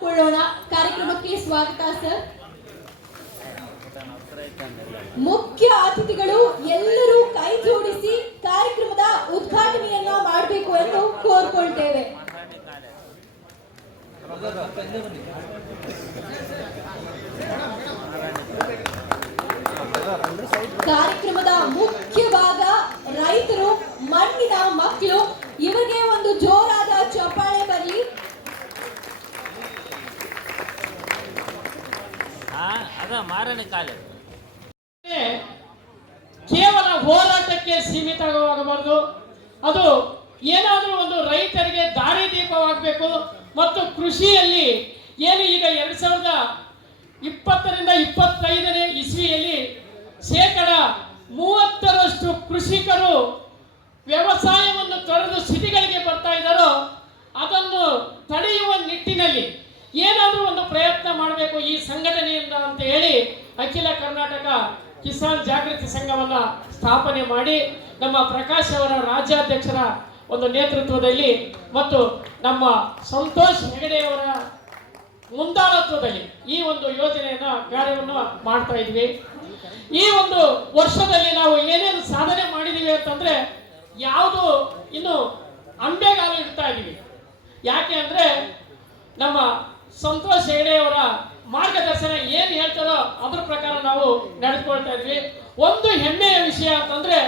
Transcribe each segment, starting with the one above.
ಕೊಳ್ಳೋಣ ಕಾರ್ಯಕ್ರಮಕ್ಕೆ ಸ್ವಾಗತ, ಸರ್. ಮುಖ್ಯ ಅತಿಥಿಗಳು ಎಲ್ಲರೂ ಕೈ ಜೋಡಿಸಿ ಕಾರ್ಯಕ್ರಮದ ಉದ್ಘಾಟನೆಯನ್ನ ಮಾಡಬೇಕು ಎಂದು ಕೋರ್ಕೊಳ್ತೇವೆ. ಕಾರ್ಯಕ್ರಮದ ಮುಖ್ಯ ಭಾಗ ರೈತರು, ಮಣ್ಣಿನ ಮಕ್ಕಳು. ಇವರಿಗೆ ಒಂದು ಜೋರಾದ ಅದ ಮಾರನೇ ಕಾಲ. ಕೇವಲ ಹೋರಾಟಕ್ಕೆ ಸೀಮಿತವಾಗಬಾರದು. ಅದು ಏನಾದರೂ ಒಂದು ರೈತರಿಗೆ ದಾರಿ ದೀಪವಾಗಬೇಕು ಮತ್ತು ಕೃಷಿಯಲ್ಲಿ ಏನು ಈಗ ಎರಡು ಸಾವಿರದ ಇಪ್ಪತ್ತರಿಂದ ಇಪ್ಪತ್ತೈದನೇ ಇಸ್ವಿಯಲ್ಲಿ ಶೇಕಡ ಮೂವತ್ತರಷ್ಟು ಕೃಷಿಕರು ವ್ಯವಸಾಯವನ್ನು ತೊರೆದು ಸ್ಥಿತಿಗಳಿಗೆ ಬರ್ತಾ ಇದ್ದಾರೋ ಅದನ್ನು ತಡೆಯುವ ನಿಟ್ಟಿನಲ್ಲಿ ಏನಾದರೂ ಒಂದು ಪ್ರಯತ್ನ ಮಾಡಬೇಕು ಈ ಸಂಘಟನೆಯಿಂದ ಅಂತ ಹೇಳಿ ಅಖಿಲ ಕರ್ನಾಟಕ ಕಿಸಾನ್ ಜಾಗೃತಿ ಸಂಘವನ್ನು ಸ್ಥಾಪನೆ ಮಾಡಿ ನಮ್ಮ ಪ್ರಕಾಶ್ ಅವರ ರಾಜ್ಯಾಧ್ಯಕ್ಷರ ಒಂದು ನೇತೃತ್ವದಲ್ಲಿ ಮತ್ತು ನಮ್ಮ ಸಂತೋಷ್ ಹೆಗಡೆಯವರ ಮುಂದಾಳತ್ವದಲ್ಲಿ ಈ ಒಂದು ಯೋಜನೆಯನ್ನು ಕಾರ್ಯವನ್ನು ಮಾಡ್ತಾ ಇದ್ವಿ. ಈ ಒಂದು ವರ್ಷದಲ್ಲಿ ನಾವು ಏನೇನು ಸಾಧನೆ ಮಾಡಿದ್ದೀವಿ ಅಂತಂದ್ರೆ ಯಾವುದು ಇನ್ನು ಅಂಬೆಗಾಲು ಇಡ್ತಾ ಇದ್ದೀವಿ. ಯಾಕೆ ಅಂದರೆ ನಮ್ಮ ಸಂತೋಷ್ ಹೆಗಡೆಯವರ ಮಾರ್ಗದರ್ಶನ ಏನು ಹೇಳ್ತಾರೋ ಅದ್ರ ಪ್ರಕಾರ ನಾವು ನಡೆದುಕೊಳ್ತಾ ಇದ್ವಿ. ಒಂದು ಹೆಮ್ಮೆಯ ವಿಷಯ ಅಂತಂದ್ರೆ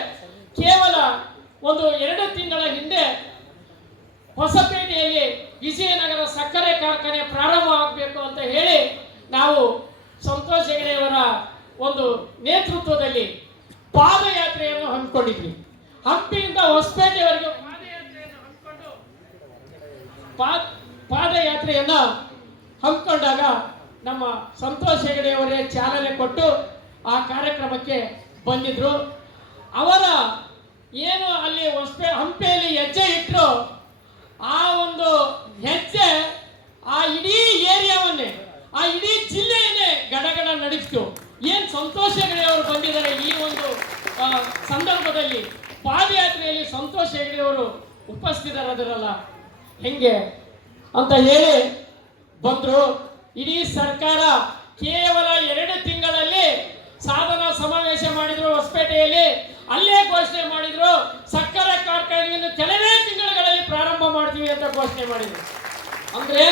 ಕೇವಲ ಒಂದು ಎರಡು ತಿಂಗಳ ಹಿಂದೆ ಹೊಸಪೇಟೆಯಲ್ಲಿ ವಿಜಯನಗರ ಸಕ್ಕರೆ ಕಾರ್ಖಾನೆ ಪ್ರಾರಂಭ ಆಗಬೇಕು ಅಂತ ಹೇಳಿ ನಾವು ಸಂತೋಷ್ ಹೆಗಡೆಯವರ ಒಂದು ನೇತೃತ್ವದಲ್ಲಿ ಪಾದಯಾತ್ರೆಯನ್ನು ಹಮ್ಮಿಕೊಂಡಿದ್ವಿ. ಹಂಪಿಯಿಂದ ಹೊಸಪೇಟೆಯವರೆಗೆ ಪಾದಯಾತ್ರೆಯನ್ನು ಪಾದಯಾತ್ರೆಯನ್ನ ಹಮ್ಮಿಕೊಂಡಾಗ ನಮ್ಮ ಸಂತೋಷ್ ಹೆಗಡೆಯವರೇ ಚಾಲನೆ ಕೊಟ್ಟು ಆ ಕಾರ್ಯಕ್ರಮಕ್ಕೆ ಬಂದಿದ್ರು. ಅವರ ಏನು ಅಲ್ಲಿ ಹೊಸಪೆ, ಹಂಪೆಯಲ್ಲಿ ಹೆಜ್ಜೆ ಇಟ್ಟರು ಆ ಒಂದು ಹೆಜ್ಜೆ ಆ ಇಡೀ ಏರಿಯಾವನ್ನೇ, ಆ ಇಡೀ ಜಿಲ್ಲೆಯನ್ನೇ ಗಡಗಡ ನಡೀತು ಏನು ಸಂತೋಷ ಹೆಗಡೆ ಅವರು ಬಂದಿದ್ದಾರೆ ಈ ಒಂದು ಸಂದರ್ಭದಲ್ಲಿ, ಪಾದಯಾತ್ರೆಯಲ್ಲಿ ಸಂತೋಷ ಹೆಗಡೆಯವರು ಉಪಸ್ಥಿತರಾದಿರಲ್ಲ, ಹೆಂಗೆ? ಅಂತ ಹೇಳಿ ಬಂದ್ರು. ಇಡೀ ಸರ್ಕಾರ ಕೇವಲ ಎರಡು ತಿಂಗಳಲ್ಲಿ ಸಾಧನ ಸಮಾವೇಶ ಮಾಡಿದ್ರು ಹೊಸಪೇಟೆಯಲ್ಲಿ. ಅಲ್ಲೇ ಘೋಷಣೆ ಮಾಡಿದ್ರು, ಸಕ್ಕರೆ ಕಾರ್ಖಾನೆಯನ್ನು ಕೆಲವೇ ತಿಂಗಳುಗಳಲ್ಲಿ ಪ್ರಾರಂಭ ಮಾಡ್ತೀವಿ ಅಂತ ಘೋಷಣೆ ಮಾಡಿದ್ರು. ಅಂದ್ರೆ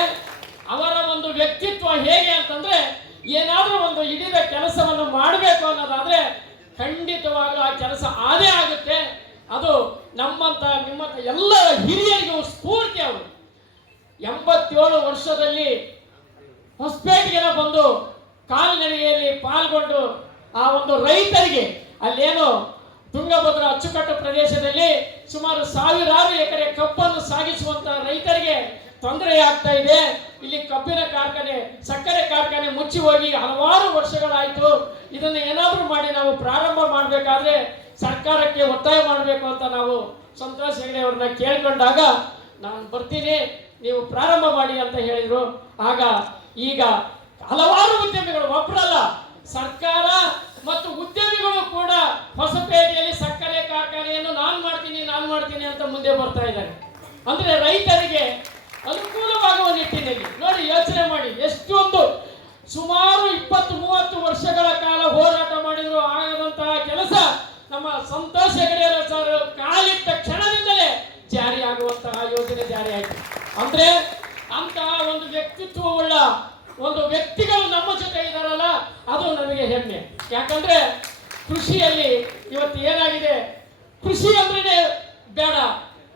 ಅವರ ಒಂದು ವ್ಯಕ್ತಿತ್ವ ಹೇಗೆ ಅಂತಂದ್ರೆ, ಏನಾದರೂ ಒಂದು ಹಿಡಿದ ಕೆಲಸವನ್ನು ಮಾಡಬೇಕು ಅನ್ನೋದಾದ್ರೆ ಖಂಡಿತವಾಗ್ಲೂ ಆ ಕೆಲಸ ಆದೇ ಆಗುತ್ತೆ. ಅದು ನಮ್ಮಂತ ನಿಮ್ಮಂತ ಎಲ್ಲ ಹಿರಿಯರಿಗೂ ಸ್ಫೂರ್ತಿ ಅವರು. ಎಂಬತ್ತೇಳು ವರ್ಷದಲ್ಲಿ ಹೊಸಪೇಟೆಗೆಲ್ಲ ಬಂದು ಕಾಲ್ನಡಿಗೆಯಲ್ಲಿ ಪಾಲ್ಗೊಂಡು ಆ ಒಂದು ರೈತರಿಗೆ ಅಲ್ಲೇನು ತುಂಗಭದ್ರಾ ಅಚ್ಚುಕಟ್ಟು ಪ್ರದೇಶದಲ್ಲಿ ಸುಮಾರು ಸಾವಿರಾರು ಎಕರೆ ಕಬ್ಬನ್ನು ಸಾಗಿಸುವಂತಹ ರೈತರಿಗೆ ತೊಂದರೆ ಆಗ್ತಾ ಇದೆ. ಇಲ್ಲಿ ಕಬ್ಬಿನ ಕಾರ್ಖಾನೆ, ಸಕ್ಕರೆ ಕಾರ್ಖಾನೆ ಮುಚ್ಚಿ ಹೋಗಿ ಹಲವಾರು ವರ್ಷಗಳಾಯಿತು. ಇದನ್ನು ಏನಾದರೂ ಮಾಡಿ ನಾವು ಪ್ರಾರಂಭ ಮಾಡಬೇಕಾದ್ರೆ ಸರ್ಕಾರಕ್ಕೆ ಒತ್ತಾಯ ಮಾಡಬೇಕು ಅಂತ ನಾವು ಸಂತೋಷ್ ಹೆಗಡೆ ಅವ್ರನ್ನ ಕೇಳ್ಕೊಂಡಾಗ ನಾನು ಬರ್ತೀನಿ. ನೀವು ಪ್ರಾರಂಭ ಮಾಡಿ ಅಂತ ಹೇಳಿದರು. ಆಗ ಈಗ ಹಲವಾರು ಉದ್ಯಮಿಗಳು ಒಬ್ಬರಲ್ಲ ಸರ್ಕಾರ ಮತ್ತು ಉದ್ಯಮಿಗಳು ಕೂಡ ಹೊಸಪೇಟೆಯಲ್ಲಿ ಸಕ್ಕರೆ ಕಾರ್ಖಾನೆಯನ್ನು ನಾನು ಮಾಡ್ತೀನಿ ನಾನು ಮಾಡ್ತೀನಿ ಅಂತ ಮುಂದೆ ಬರ್ತಾ ಇದ್ದಾರೆ. ಅಂದ್ರೆ ರೈತರಿಗೆ ಅನುಕೂಲವಾಗುವ ನಿಟ್ಟಿನಲ್ಲಿ. ನೋಡಿ, ಯೋಚನೆ ಮಾಡಿ. ಎಷ್ಟೊಂದು ಸುಮಾರು ಇಪ್ಪತ್ತು ಮೂವತ್ತು ವರ್ಷಗಳ ಕಾಲ ಹೋರಾಟ ಮಾಡಿದ್ರು. ಆಗದಂತಹ ಕೆಲಸ ನಮ್ಮ ಸಂತೋಷ ಹೆಗಡೆಯರ ಸರ್ ಕಾಲಿಟ್ಟ ಕ್ಷಣದಿಂದಲೇ ಜಾರಿಯಾಗುವಂತಹ ಯೋಜನೆ ಜಾರಿ ಆಯಿತು. ಅಂದ್ರೆ ಅಂತ ಒಂದು ವ್ಯಕ್ತಿತ್ವವುಳ್ಳ ಒಂದು ವ್ಯಕ್ತಿಗಳು ನಮ್ಮ ಜೊತೆ ಇದಾರಲ್ಲ, ಅದು ನಮಗೆ ಹೆಮ್ಮೆ. ಯಾಕಂದ್ರೆ ಕೃಷಿಯಲ್ಲಿ ಇವತ್ತು ಏನಾಗಿದೆ? ಕೃಷಿ ಅಂದ್ರೆ ಬೇಡ,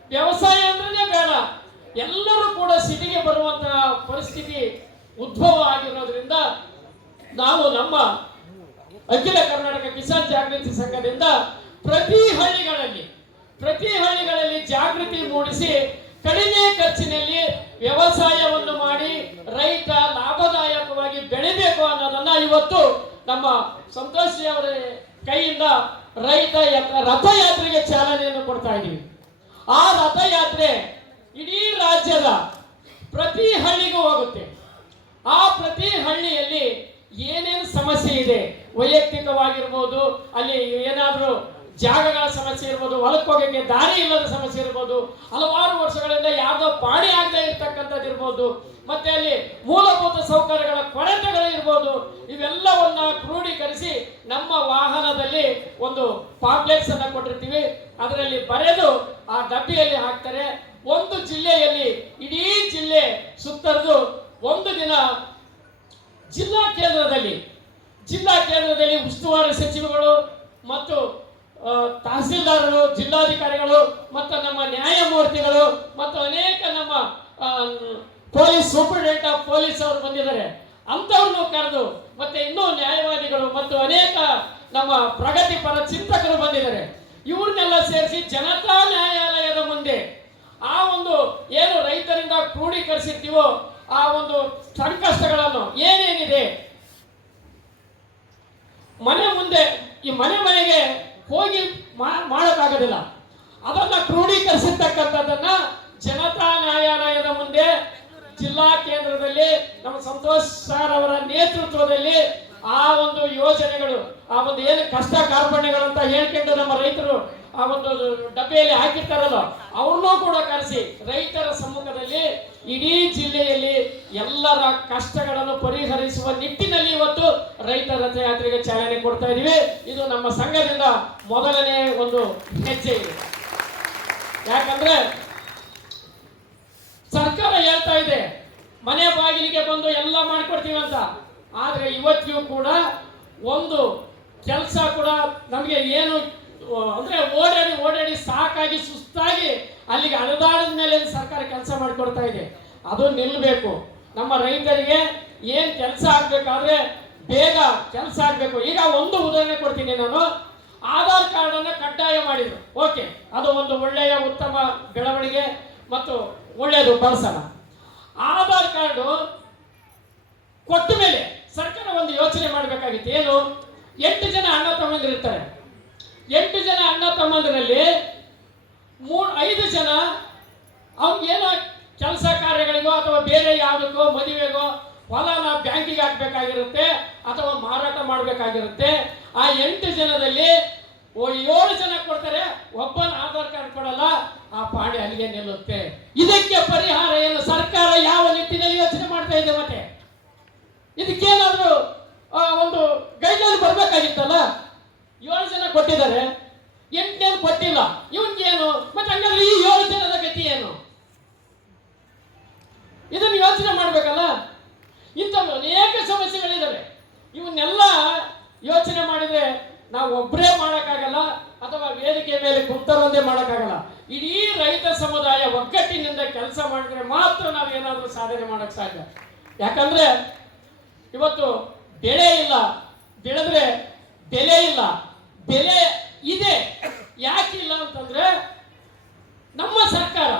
ವ್ಯವಸಾಯ ಅಂದ್ರೆ ಬೇಡ. ಎಲ್ಲರೂ ಕೂಡ ಸಿಟಿಗೆ ಬರುವಂತಹ ಪರಿಸ್ಥಿತಿ ಉದ್ಭವ ಆಗಿರೋದ್ರಿಂದ ನಾವು ನಮ್ಮ ಅಖಿಲ ಕರ್ನಾಟಕ ಕಿಸಾನ್ ಜಾಗೃತಿ ಸಂಘದಿಂದ ಪ್ರತಿ ಹಳ್ಳಿಗಳಲ್ಲಿ ಪ್ರತಿ ಹಳ್ಳಿಗಳಲ್ಲಿ ಜಾಗೃತಿ ಮೂಡಿಸಿ ಕಡಿಮೆ ಖರ್ಚಿನಲ್ಲಿ ವ್ಯವಸಾಯವನ್ನು ಮಾಡಿ ರೈತ ಲಾಭದಾಯಕವಾಗಿ ಬೆಳಿಬೇಕು ಅನ್ನೋದನ್ನ ಇವತ್ತು ನಮ್ಮ ಸಂತೋಷ್ ಅವರ ಕೈಯಿಂದ ರೈತ ಯಾತ್ರ, ರಥಯಾತ್ರೆಗೆ ಚಾಲನೆಯನ್ನು ಕೊಡ್ತಾ ಇದ್ದೀವಿ. ಆ ರಥಯಾತ್ರೆ ಇಡೀ ರಾಜ್ಯದ ಪ್ರತಿ ಹಳ್ಳಿಗೂ ಹೋಗುತ್ತೆ. ಆ ಪ್ರತಿ ಹಳ್ಳಿಯಲ್ಲಿ ಏನೇನು ಸಮಸ್ಯೆ ಇದೆ, ವೈಯಕ್ತಿಕವಾಗಿರ್ಬೋದು, ಅಲ್ಲಿ ಏನಾದರೂ ಜಾಗಗಳ ಸಮಸ್ಯೆ ಇರ್ಬೋದು, ಹೊಲಕ್ಕೆ ಹೋಗೋಕ್ಕೆ ದಾರಿ ಇಲ್ಲದ ಸಮಸ್ಯೆ ಇರ್ಬೋದು, ಹಲವಾರು ಇರ್ಬೋದು ಮತ್ತೆ ಅಲ್ಲಿ ಮೂಲಭೂತ ಸೌಕರ್ಯಗಳ ಕೊರತೆಗಳು ಇರ್ಬೋದು ಇವೆಲ್ಲವನ್ನ ಕ್ರೋಢೀಕರಿಸಿ ನಮ್ಮ ವಾಹನದಲ್ಲಿ ಒಂದು ಪಾಂಪ್ಲೆಟ್ಸ್ ಅನ್ನ ಕೊಟ್ಟಿರ್ತೀವಿ. ಅದರಲ್ಲಿ ಬರೆದು ಆ ಡಬ್ಬಿಯಲ್ಲಿ ಹಾಕ್ತಾರೆ. ಒಂದು ಜಿಲ್ಲೆಯಲ್ಲಿ, ಇಡೀ ಜಿಲ್ಲೆ ಸುತ್ತರಿದು ಒಂದು ದಿನ ಜಿಲ್ಲಾ ಕೇಂದ್ರದಲ್ಲಿ ಜಿಲ್ಲಾ ಕೇಂದ್ರದಲ್ಲಿ ಉಸ್ತುವಾರಿ ಸಚಿವಗಳು ಮತ್ತು ತಹಸೀಲ್ದಾರರು, ಜಿಲ್ಲಾಧಿಕಾರಿಗಳು ಮತ್ತು ನಮ್ಮ ನ್ಯಾಯಮೂರ್ತಿಗಳು ಮತ್ತು ಅನೇಕ ನಮ್ಮ ಪೊಲೀಸ್ ಸೂಪರಿಂಟೆಂಡೆಂಟ್ ಆಫ್ ಪೊಲೀಸ್ ಅವರು ಬಂದಿದ್ದಾರೆ. ಅಂಥವ್ರನ್ನು ಕರೆದು ಮತ್ತೆ ಇನ್ನೂ ನ್ಯಾಯವಾದಿಗಳು ಮತ್ತು ಅನೇಕ ನಮ್ಮ ಪ್ರಗತಿಪರ ಚಿಂತಕರು ಬಂದಿದ್ದಾರೆ. ಇವ್ರನ್ನೆಲ್ಲ ಸೇರಿಸಿ ಜನತಾ ನ್ಯಾಯಾಲಯದ ಮುಂದೆ ಆ ಒಂದು ಏನು ರೈತರಿಂದ ಕ್ರೋಢೀಕರಿಸಿರ್ತೀವೋ ಆ ಒಂದು ಸಂಕಷ್ಟಗಳನ್ನು ಏನೇನಿದೆ? ಮನೆ ಮುಂದೆ, ಈ ಮನೆ ಮನೆಗೆ ಹೋಗಿ ಮಾಡೋಕ್ಕಾಗೋದಿಲ್ಲ. ಅದನ್ನ ಕ್ರೋಢೀಕರಿಸಿರ್ತಕ್ಕಂಥದ್ದನ್ನ ಜನತಾ ನ್ಯಾಯಾಲಯದ ಮುಂದೆ ಜಿಲ್ಲಾ ಕೇಂದ್ರದಲ್ಲಿ ನಮ್ಮ ಸಂತೋಷ್ ಸರ್ ಅವರ ನೇತೃತ್ವದಲ್ಲಿ ಆ ಒಂದು ಯೋಜನೆಗಳು, ಆ ಒಂದು ಏನು ಕಷ್ಟ ಕಾರ್ಪಣ್ಯಗಳು ಅಂತ ಹೇಳ್ಕೊಂಡು ನಮ್ಮ ರೈತರು ಆ ಒಂದು ಡಬ್ಬೆಯಲ್ಲಿ ಹಾಕಿರ್ತಾರಲ್ಲ, ಅವ್ರನ್ನೂ ಕೂಡ ಕರೆಸಿ ರೈತರ ಸಮ್ಮುಖದಲ್ಲಿ ಇಡೀ ಜಿಲ್ಲೆಯಲ್ಲಿ ಎಲ್ಲರ ಕಷ್ಟಗಳನ್ನು ಪರಿಹರಿಸುವ ನಿಟ್ಟಿನಲ್ಲಿ ಇವತ್ತು ರೈತ ರಥಯಾತ್ರೆಗೆ ಚಾಲನೆ ಕೊಡ್ತಾ ಇದೀವಿ. ಇದು ನಮ್ಮ ಸಂಘದಿಂದ ಮೊದಲನೇ ಒಂದು ಹೆಜ್ಜೆ ಇದೆ. ಯಾಕಂದ್ರೆ ಸರ್ಕಾರ ಹೇಳ್ತಾ ಇದೆ, ಮನೆ ಬಾಗಿಲಿಗೆ ಬಂದು ಎಲ್ಲ ಮಾಡ್ಕೊಡ್ತೀವಿ ಅಂತ. ಆದರೆ ಇವತ್ತಿಗೂ ಕೂಡ ಒಂದು ಕೆಲಸ ಕೂಡ ನಮಗೆ ಏನು, ಅಂದರೆ ಓಡಾಡಿ ಓಡಾಡಿ ಸಾಕಾಗಿ ಸುಸ್ತಾಗಿ ಅಲ್ಲಿಗೆ ಅನುದಾನದ ಮೇಲೆ ಸರ್ಕಾರ ಕೆಲಸ ಮಾಡಿಕೊಡ್ತಾ ಇದೆ. ಅದು ನಿಲ್ಲಬೇಕು ನಮ್ಮ ರೈತರಿಗೆ ಏನು ಕೆಲಸ ಆಗಬೇಕಾದ್ರೆ ಬೇಗ ಕೆಲಸ ಆಗಬೇಕು. ಈಗ ಒಂದು ಉದಾಹರಣೆ ಕೊಡ್ತೀನಿ ನಾನು. ಆಧಾರ್ ಕಾರ್ಡನ್ನು ಕಡ್ಡಾಯ ಮಾಡಿದ್ರು. ಓಕೆ, ಅದು ಒಂದು ಒಳ್ಳೆಯ ಉತ್ತಮ ಬೆಳವಣಿಗೆ ಮತ್ತು ಒಳ್ಳೆಯದು ಬಳಸೋಣ ಆಧಾರ್ ಕಾರ್ಡು ಕೊಟ್ಟ ಮೇಲೆ ಸರ್ಕಾರ ಒಂದು ಯೋಚನೆ ಮಾಡಬೇಕಾಗಿತ್ತು. ಏನು? ಎಂಟು ಜನ ಅಣ್ಣ ತಮ್ಮಂದಿರಿರ್ತಾರೆ ಎಂಟು ಜನ ಅಣ್ಣ ತಮ್ಮಂದಿರಲ್ಲಿ ಮೂರು, ಐದು ಜನ ಏನೋ ಕೆಲಸ ಕಾರ್ಯಗಳಿಗೋ ಅಥವಾ ಬೇರೆ ಯಾವುದಕ್ಕೋ ಮದುವೆಗೋ ಹೊಲನ ಬ್ಯಾಂಕಿಗೆ ಹಾಕಬೇಕಾಗಿರುತ್ತೆ ಅಥವಾ ಮಾರಾಟ ಮಾಡಬೇಕಾಗಿರುತ್ತೆ. ಆ ಎಂಟು ಜನದಲ್ಲಿ ಓ ಏಳು ಜನ ಕೊಡ್ತಾರೆ, ಒಬ್ಬನ ಆಧಾರ್ ಕಾರ್ಡ್ ಕೊಡಲ್ಲ, ಆ ಪಾಡಿ ಅಲ್ಲಿಗೆ ನಿಲ್ಲುತ್ತೆ. ಇದಕ್ಕೆ ಪರಿಹಾರ ಏನು? ಸರ್ಕಾರ ಯಾವ ನಿಟ್ಟಿನಲ್ಲಿ ಯೋಚನೆ ಮಾಡ್ತಾ ಇದೆ ಮತ್ತೆ? ಇದಕ್ಕೇನಾದ್ರೂ ಒಂದು ಗೈಡ್ಲೈನ್ ಬರ್ಬೇಕಾಗಿತ್ತಲ್ಲ? ಏಳು ಜನ ಕೊಟ್ಟಿದ್ದಾರೆ, ಎಂಟೇನು ಕೊಟ್ಟಿಲ್ಲ. ಇವನ್ಗೇನು? ಮತ್ತೆ ಹಂಗಾದ್ರೆ ಈ ಏಳು ಜನದ ಗತಿ ಏನು? ಇದನ್ನು ಯೋಚನೆ ಮಾಡ್ಬೇಕಲ್ಲ? ಇಂಥ ಅನೇಕ ಸಮಸ್ಯೆಗಳಿದ್ದಾವೆ ಇವನ್ನೆಲ್ಲ ಯೋಚನೆ ಮಾಡಿದ್ರೆ ನಾವು ಒಬ್ಬರೇ ಮಾಡೋಕ್ಕಾಗಲ್ಲ ಅಥವಾ ವೇದಿಕೆ ಮೇಲೆ ಕುಂತರೊಂದೇ ಮಾಡೋಕ್ಕಾಗಲ್ಲ. ಇಡೀ ರೈತ ಸಮುದಾಯ ಒಗ್ಗಟ್ಟಿನಿಂದ ಕೆಲಸ ಮಾಡಿದ್ರೆ ಮಾತ್ರ ನಾವು ಏನಾದರೂ ಸಾಧನೆ ಮಾಡಕ್ ಸಾಧ್ಯ. ಯಾಕಂದ್ರೆ ಇವತ್ತು ಬೆಳೆ ಇಲ್ಲ. ಬೆಳೆದ್ರೆ ಬೆಲೆ ಇಲ್ಲ. ಬೆಲೆ ಇದೆ. ಯಾಕಿಲ್ಲ ಅಂತಂದ್ರೆ ನಮ್ಮ ಸರ್ಕಾರ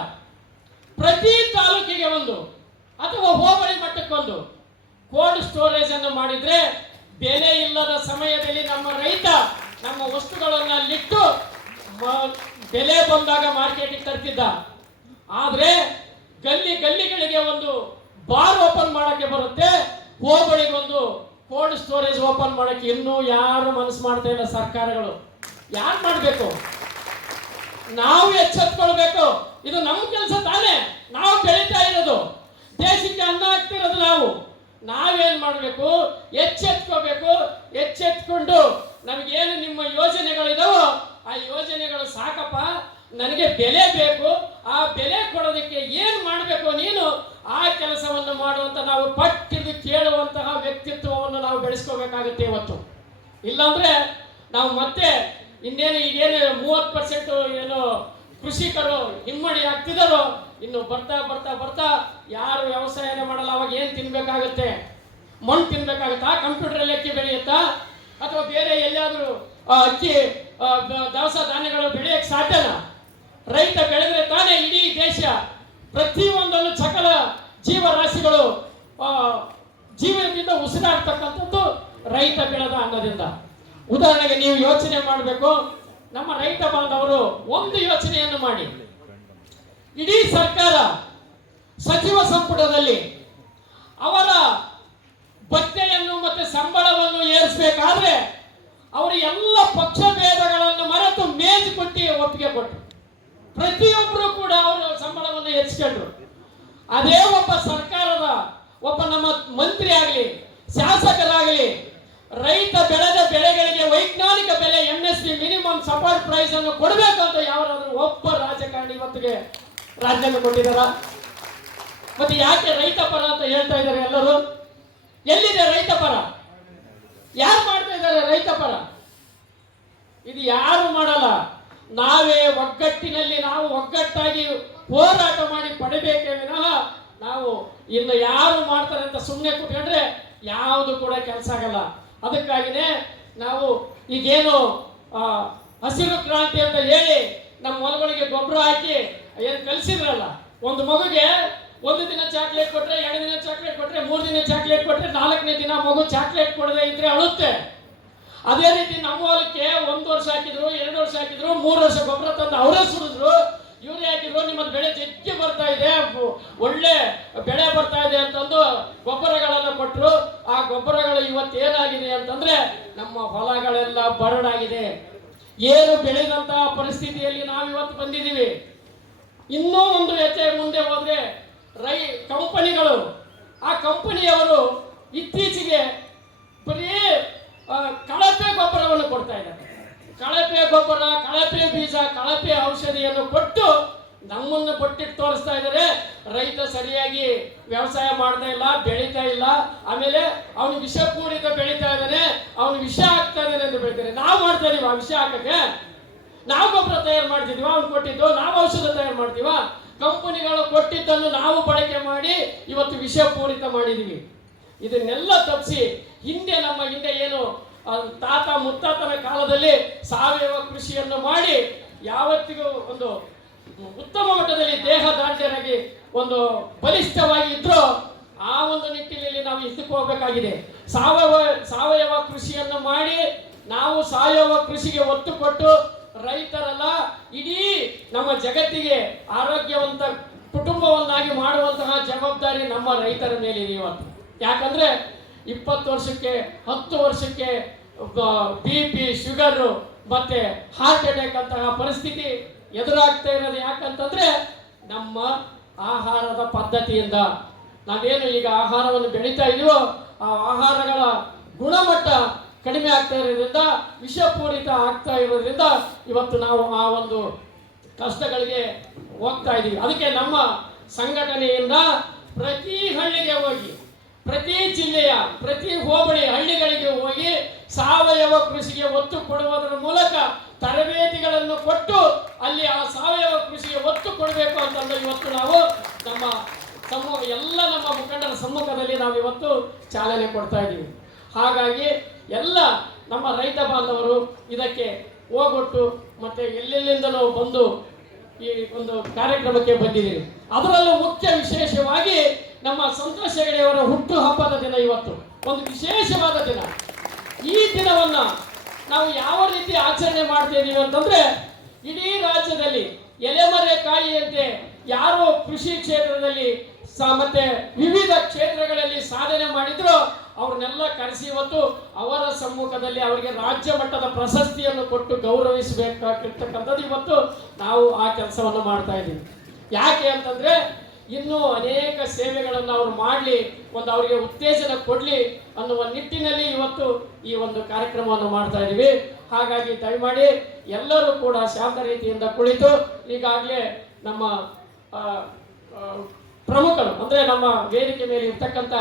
ಪ್ರತಿ ತಾಲೂಕಿಗೆ ಒಂದು ಅಥವಾ ಹೋಬಳಿ ಮಟ್ಟಕ್ಕೊಂದು ಕೋಲ್ಡ್ ಸ್ಟೋರೇಜ್ ಅನ್ನು ಮಾಡಿದ್ರೆ ಬೆಲೆ ಇಲ್ಲದ ಸಮಯದಲ್ಲಿ ನಮ್ಮ ರೈತ ನಮ್ಮ ವಸ್ತುಗಳನ್ನ ಅಲ್ಲಿಟ್ಟು ಬೆಲೆ ಬಂದಾಗ ಮಾರ್ಕೆಟಿಗೆ ತರ್ತಿದ್ದ. ಆದ್ರೆ ಗಲ್ಲಿ ಗಲ್ಲಿಗಳಿಗೆ ಒಂದು ಬಾರ್ ಓಪನ್ ಮಾಡಕ್ಕೆ ಬರುತ್ತೆ. ಹೋಬಳಿಗೊಂದು ಕೋಲ್ಡ್ ಸ್ಟೋರೇಜ್ ಓಪನ್ ಮಾಡಕ್ಕೆ ಇನ್ನೂ ಯಾರು ಮನಸ್ಸು ಮಾಡ್ತಾ ಇಲ್ಲ ಸರ್ಕಾರಗಳು. ಯಾರು ಮಾಡಬೇಕು? ನಾವು ಎಚ್ಚೆತ್ಕೊಳ್ಬೇಕು. ಇದು ನಮ್ಮ ಕೆಲಸ ತಾನೇ. ನಾವು ಬೆಳೀತಾ ಇರೋದು. ದೇಶಕ್ಕೆ ಅನ್ನ ಹಾಕ್ತಿರೋದು ನಾವು. ನಾವೇನ್ ಮಾಡಬೇಕು? ಎಚ್ಚೆತ್ಕೋಬೇಕು? ಎಚ್ಚೆತ್ಕೊಂಡು ನಮಗೇನು ನಿಮ್ಮ ಯೋಜನೆಗಳಿದಾವೋ ಆ ಯೋಜನೆಗಳು ಸಾಕಪ್ಪ. ನನಗೆ ಬೆಲೆ ಬೇಕು. ಆ ಬೆಲೆ ಕೊಡೋದಕ್ಕೆ ಏನು ಮಾಡಬೇಕು ನೀನು? ಆ ಕೆಲಸವನ್ನು ಮಾಡುವಂತ ನಾವು ಪಟ್ಟಿದ್ದು ಕೇಳುವಂತಹ ವ್ಯಕ್ತಿತ್ವವನ್ನು ನಾವು ಬೆಳೆಸ್ಕೋಬೇಕಾಗುತ್ತೆ ಇವತ್ತು. ಇಲ್ಲಾಂದ್ರೆ ನಾವು ಮತ್ತೆ ಇನ್ನೇನು ಈಗೇನು ಮೂವತ್ತು ಪರ್ಸೆಂಟ್ ಏನು ಕೃಷಿಕರು ಹಿಮ್ಮಡಿ ಆಗ್ತಿದ್ದರು. ಇನ್ನು ಬರ್ತಾ ಬರ್ತಾ ಬರ್ತಾ ಯಾರು ವ್ಯವಸಾಯನ ಮಾಡಲ್ಲ, ಅವಾಗ ಏನು ತಿನ್ಬೇಕಾಗುತ್ತೆ? ಮಣ್ಣು ತಿನ್ಬೇಕಾಗುತ್ತಾ? ಕಂಪ್ಯೂಟರ್ ಅಕ್ಕಿ ಬೆಳೆಯುತ್ತಾ? ಅಥವಾ ಬೇರೆ ಎಲ್ಲಿಯಾದರೂ ಅಕ್ಕಿ ದವಸ ಧಾನ್ಯಗಳು ಬೆಳೆಯಕ್ಕೆ ಸಾಧ್ಯನಾ? ರೈತ ಬೆಳೆದ್ರೆ ತಾನೇ ಇಡೀ ದೇಶ ಪ್ರತಿಯೊಂದನ್ನು ಸಕಲ ಜೀವರಾಶಿಗಳು ಜೀವನದಿಂದ ಉಸಿರಾಡ್ತಕ್ಕಂಥದ್ದು ರೈತ ಬೆಳೆದ ಅನ್ನೋದ್ರಿಂದ ಉದಾಹರಣೆಗೆ ನೀವು ಯೋಚನೆ ಮಾಡಬೇಕು ನಮ್ಮ ರೈತ ಬಾಂಧವರು ಒಂದು ಯೋಚನೆಯನ್ನು ಮಾಡಿ. ಇಡೀ ಸರ್ಕಾರ ಸಚಿವ ಸಂಪುಟದಲ್ಲಿ ಅವರ ಭತ್ಯೆಯನ್ನು ಮತ್ತೆ ಸಂಬಳವನ್ನು ಏರಿಸಬೇಕಾದ್ರೆ ಅವರು ಎಲ್ಲ ಪಕ್ಷ ಭೇದಗಳನ್ನು ಮರೆತು ಮೇಜ್ ಕೊಟ್ಟು ಒಪ್ಪಿಗೆ ಕೊಟ್ಟರು ಪ್ರತಿಯೊಬ್ಬರು ಕೂಡ ಅವರು ಸಂಬಳವನ್ನು ಹೆಚ್ಚಿಕೊಂಡ್ರು ಅದೇ ಒಬ್ಬ ಸರ್ಕಾರದ, ಒಬ್ಬ ನಮ್ಮ ಮಂತ್ರಿ ಆಗಲಿ, ಶಾಸಕರಾಗಲಿ ರೈತ ಬೆಳೆದ ಬೆಳೆಗಳಿಗೆ ವೈಜ್ಞಾನಿಕ ಬೆಲೆ M S P minimum support price ಅನ್ನು ಕೊಡಬೇಕು ಅಂತ ಯಾರಾದ್ರೂ ಒಬ್ಬ ರಾಜಕಾರಣಿ ಇವತ್ತಿಗೆ ರಾಜ್ಯವನ್ನು ಕೊಟ್ಟಿದಾರ ಮತ್ತೆ ಯಾಕೆ ರೈತ ಪರ ಅಂತ ಹೇಳ್ತಾ ಇದ್ದಾರೆ ಎಲ್ಲರೂ? ಎಲ್ಲಿದೆ ರೈತ ಪರ? ಯಾರು ಮಾಡ್ತಾ ಇದ್ದಾರೆ ರೈತ ಪರ? ಇದು ಯಾರು ಮಾಡಲ್ಲ? ನಾವೇ ಒಗ್ಗಟ್ಟಿನಲ್ಲಿ ನಾವು ಒಗ್ಗಟ್ಟಾಗಿ ಹೋರಾಟ ಮಾಡಿ ಪಡಿಬೇಕೇ ವಿನಃ ನಾವು ಇನ್ನು ಯಾರು ಮಾಡ್ತಾರೆ ಅಂತ ಸುಮ್ಮನೆ ಕೂತ್ಕೊಂಡ್ರೆ ಯಾವುದು ಕೂಡ ಕೆಲಸ ಆಗಲ್ಲ. ಅದಕ್ಕಾಗಿನೇ ನಾವು ಈಗೇನು ಹಸಿರು ಕ್ರಾಂತಿ ಅಂತ ಹೇಳಿ ನಮ್ಮ ಹೊಲಗಳಿಗೆ ಗೊಬ್ಬರ ಹಾಕಿ ಏನು ಕಲಿಸಿದ್ರಲ್ಲ, ಒಂದು ಮಗುಗೆ ಒಂದು ದಿನ ಚಾಕ್ಲೇಟ್ ಕೊಟ್ಟರೆ ಎರಡು ದಿನ ಚಾಕ್ಲೇಟ್ ಕೊಟ್ಟರೆ ಮೂರು ದಿನ ಚಾಕ್ಲೇಟ್ ಕೊಟ್ಟರೆ ನಾಲ್ಕನೇ ದಿನ ಮಗು ಚಾಕ್ಲೇಟ್ ಕೊಡದೆ ಇದ್ರೆ ಅಳುತ್ತೆ. ಅದೇ ರೀತಿ ನಮ್ಮ ಹೊಲಕ್ಕೆ ಒಂದು ವರ್ಷ ಹಾಕಿದ್ರು, ಎರಡು ವರ್ಷ ಹಾಕಿದ್ರು, ಮೂರು ವರ್ಷ ಗೊಬ್ಬರ ತಂದು ಅವರೇ ಸುರಿದ್ರು ಇವ್ರು ಹಾಕಿದ್ರು ನಿಮ್ಮ ಬೆಳೆ ಜಗ್ಗಿ ಬರ್ತಾ ಇದೆ. ಒಳ್ಳೆ ಬೆಳೆ ಬರ್ತಾ ಇದೆ ಅಂತಂದು ಗೊಬ್ಬರಗಳನ್ನು ಕೊಟ್ಟರು ಆ ಗೊಬ್ಬರಗಳು ಇವತ್ತು ಏನಾಗಿದೆ ಅಂತಂದ್ರೆ ನಮ್ಮ ಹೊಲಗಳೆಲ್ಲ ಬರಡಾಗಿದೆ. ಏನು ಬೆಳೆದಂತಹ ಪರಿಸ್ಥಿತಿಯಲ್ಲಿ ನಾವು ಇವತ್ತು ಬಂದಿದ್ದೀವಿ. ಇನ್ನೂ ಒಂದು ಹೆಜ್ಜೆ ಮುಂದೆ ಹೋದ್ರೆ ರೈ ಕಂಪನಿಗಳು. ಆ ಕಂಪನಿಯವರು ಇತ್ತೀಚೆಗೆ ಬರೀ ಕಳಪೆ ಗೊಬ್ಬರವನ್ನು ಕೊಡ್ತಾ ಇದ್ದಾರೆ. ಕಳಪೆ ಗೊಬ್ಬರ, ಕಳಪೆ ಬೀಜ, ಕಳಪೆ ಔಷಧಿಯನ್ನು ಕೊಟ್ಟು ನಮ್ಮನ್ನು ಕೊಟ್ಟಿಟ್ಟು ತೋರಿಸ್ತಾ ಇದ್ದಾರೆ. ರೈತ ಸರಿಯಾಗಿ ವ್ಯವಸಾಯ ಮಾಡ್ತಾ ಇಲ್ಲ, ಬೆಳೀತಾ ಇಲ್ಲ. ಆಮೇಲೆ ಅವನು ವಿಷಪೂರಿತ ಬೆಳೀತಾ ಇದ್ದಾನೆ, ಅವನು ವಿಷ ಹಾಕ್ತಾ ಇದ್ದಾನೆ ಅಂತ ಬೆಳಿತಾರೆ. ನಾವು ಮಾಡ್ತಾ ಇದೀವ ವಿಷ ಹಾಕಕ್ಕೆ? ನಾವು ಗೊಬ್ಬರ ತಯಾರು ಮಾಡ್ತಿದೀವ ಅವ್ನು ಕೊಟ್ಟಿದ್ದು, ನಾವು ಔಷಧ ತಯಾರು ಮಾಡ್ತೀವ? ಕಂಪನಿಗಳು ಕೊಟ್ಟಿದ್ದನ್ನು ನಾವು ಬಳಕೆ ಮಾಡಿ ಇವತ್ತು ವಿಷಪೂರಿತ ಮಾಡಿದೀವಿ ಇದನ್ನೆಲ್ಲ ತಪ್ಪಿಸಿ ಹಿಂದೆ ನಮ್ಮ ಹಿಂದೆ ಏನು ಆ, ತಾತ ಮುತ್ತಾತನ ಕಾಲದಲ್ಲಿ ಸಾವಯವ ಕೃಷಿಯನ್ನು ಮಾಡಿ ಯಾವತ್ತಿಗೂ ಒಂದು ಉತ್ತಮ ಮಟ್ಟದಲ್ಲಿ ದೇಹ ದಾಂಡ್ಯನಾಗಿ ಒಂದು ಬಲಿಷ್ಠವಾಗಿ ಇದ್ರೂ ಆ ಒಂದು ನಿಟ್ಟಿನಲ್ಲಿ ನಾವು ಇದಕ್ಕೆ ಹೋಗಬೇಕಾಗಿದೆ. ಸಾವಯವ ಸಾವಯವ ಕೃಷಿಯನ್ನು ಮಾಡಿ ನಾವು ಸಾವಯವ ಕೃಷಿಗೆ ಒತ್ತು ಕೊಟ್ಟು ರೈತರೆಲ್ಲ ಇಡೀ ನಮ್ಮ ಜಗತ್ತಿಗೆ ಆರೋಗ್ಯವಂತ ಕುಟುಂಬವನ್ನಾಗಿ ಮಾಡುವಂತಹ ಜವಾಬ್ದಾರಿ ನಮ್ಮ ರೈತರ ಮೇಲಿದೆ ಇವತ್ತು. ಯಾಕಂದ್ರೆ ಇಪ್ಪತ್ತು ವರ್ಷಕ್ಕೆ ಹತ್ತು ವರ್ಷಕ್ಕೆ ಬಿ ಪಿ ಶುಗರು ಮತ್ತೆ ಹಾರ್ಟ್ ಅಟ್ಯಾಕ್ ಅಂತಹ ಪರಿಸ್ಥಿತಿ ಎದುರಾಗ್ತಾ ಇರೋದು ಯಾಕಂತಂದ್ರೆ ನಮ್ಮ ಆಹಾರದ ಪದ್ಧತಿಯಿಂದ ನಾವೇನು ಈಗ ಆಹಾರವನ್ನು ಬೆಳೀತಾ ಇದೀವೋ ಆ ಆಹಾರಗಳ ಗುಣಮಟ್ಟ ಕಡಿಮೆ ಆಗ್ತಾ ಇರೋದ್ರಿಂದ, ವಿಷಪೂರಿತ ಆಗ್ತಾ ಇರೋದ್ರಿಂದ ಇವತ್ತು ನಾವು ಆ ಒಂದು ಕಷ್ಟಗಳಿಗೆ ಹೋಗ್ತಾ ಇದ್ದೀವಿ ಅದಕ್ಕೆ ನಮ್ಮ ಸಂಘಟನೆಯಿಂದ ಪ್ರತಿ ಹಳ್ಳಿಗೆ ಹೋಗಿ ಪ್ರತಿ ಜಿಲ್ಲೆಯ, ಪ್ರತಿ ಹೋಬಳಿ ಹಳ್ಳಿಗಳಿಗೆ ಹೋಗಿ ಸಾವಯವ ಕೃಷಿಗೆ ಒತ್ತು ಕೊಡುವುದರ ಮೂಲಕ ತರಬೇತಿಗಳನ್ನು ಕೊಟ್ಟು ಅಲ್ಲಿ ಆ ಸಾವಯವ ಕೃಷಿಗೆ ಒತ್ತು ಕೊಡಬೇಕು ಅಂತಂದ್ರೆ ಇವತ್ತು ನಾವು ನಮ್ಮ ಸಮ್ಮುಖ ಎಲ್ಲ ನಮ್ಮ ಮುಖಂಡರ ಸಮ್ಮುಖದಲ್ಲಿ ನಾವು ಇವತ್ತು ಚಾಲನೆ ಕೊಡ್ತಾ ಇದ್ದೀವಿ. ಹಾಗಾಗಿ ಎಲ್ಲ ನಮ್ಮ ರೈತ ಬಾಂಧವರು ಇದಕ್ಕೆ ಹೋಗೊಟ್ಟು ಮತ್ತೆ ಎಲ್ಲೆಲ್ಲಿಂದಲೂ ಬಂದು ಈ ಒಂದು ಕಾರ್ಯಕ್ರಮಕ್ಕೆ ಬಂದಿದ್ದೀವಿ ಅದರಲ್ಲೂ ಮುಖ್ಯ ವಿಶೇಷವಾಗಿ ನಮ್ಮ ಸಂತೋಷ ಹೆಗಡೆಯವರ ಹುಟ್ಟು ಹಬ್ಬದ ದಿನ ಇವತ್ತು. ಒಂದು ವಿಶೇಷವಾದ ದಿನ. ಈ ದಿನವನ್ನ ನಾವು ಯಾವ ರೀತಿ ಆಚರಣೆ ಮಾಡ್ತಾ ಇದೀವಿ ಅಂತಂದ್ರೆ, ಇಡೀ ರಾಜ್ಯದಲ್ಲಿ ಎಲೆಮರೆ ಕಾಯಿಯಂತೆ ಯಾರು ಕೃಷಿ ಕ್ಷೇತ್ರದಲ್ಲಿ ಮತ್ತೆ ವಿವಿಧ ಕ್ಷೇತ್ರಗಳಲ್ಲಿ ಸಾಧನೆ ಮಾಡಿದ್ರು, ಅವ್ರನ್ನೆಲ್ಲ ಕರೆಸಿ ಇವತ್ತು ಅವರ ಸಮ್ಮುಖದಲ್ಲಿ ಅವರಿಗೆ ರಾಜ್ಯ ಮಟ್ಟದ ಪ್ರಶಸ್ತಿಯನ್ನು ಕೊಟ್ಟು ಗೌರವಿಸಬೇಕಾಗಿರ್ತಕ್ಕಂಥದ್ದು ಇವತ್ತು ನಾವು ಆ ಕೆಲಸವನ್ನು ಮಾಡ್ತಾ ಇದ್ದೀವಿ. ಯಾಕೆ ಅಂತಂದ್ರೆ ಇನ್ನೂ ಅನೇಕ ಸೇವೆಗಳನ್ನು ಅವರು ಮಾಡಲಿ, ಒಂದು ಅವರಿಗೆ ಉತ್ತೇಜನ ಕೊಡಲಿ ಅನ್ನುವ ನಿಟ್ಟಿನಲ್ಲಿ ಇವತ್ತು ಈ ಒಂದು ಕಾರ್ಯಕ್ರಮವನ್ನು ಮಾಡ್ತಾ ಇದ್ದೀವಿ ಹಾಗಾಗಿ ದಯಮಾಡಿ ಎಲ್ಲರೂ ಕೂಡ ಶಾಂತ ರೀತಿಯಿಂದ ಕುಳಿತು ಈಗಾಗಲೇ ನಮ್ಮ ಪ್ರಮುಖರು, ಅಂದರೆ ನಮ್ಮ ವೇದಿಕೆ ಮೇಲೆ ಇರ್ತಕ್ಕಂಥ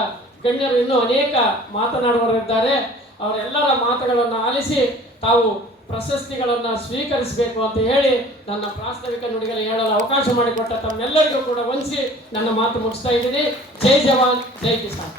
ಗಣ್ಯರು ಇನ್ನೂ ಅನೇಕ ಮಾತನಾಡುವವರಿದ್ದಾರೆ. ಅವರೆಲ್ಲರ ಮಾತುಗಳನ್ನು ಆಲಿಸಿ ತಾವು ಪ್ರಶಸ್ತಿಗಳನ್ನು ಸ್ವೀಕರಿಸಬೇಕು ಅಂತ ಹೇಳಿ ನನ್ನ ಪ್ರಾಸ್ತಾವಿಕ ನುಡಿಗಳು ಹೇಳಲು ಅವಕಾಶ ಮಾಡಿಕೊಟ್ಟ ತಮ್ಮೆಲ್ಲರಿಗೂ ಕೂಡ ವಂದಿಸಿ ನನ್ನ ಮಾತು ಮುಗಿಸ್ತಾ ಇದ್ದೀನಿ. ಜೈ ಜವಾನ್, ಜೈ ಕಿಸಾನ್.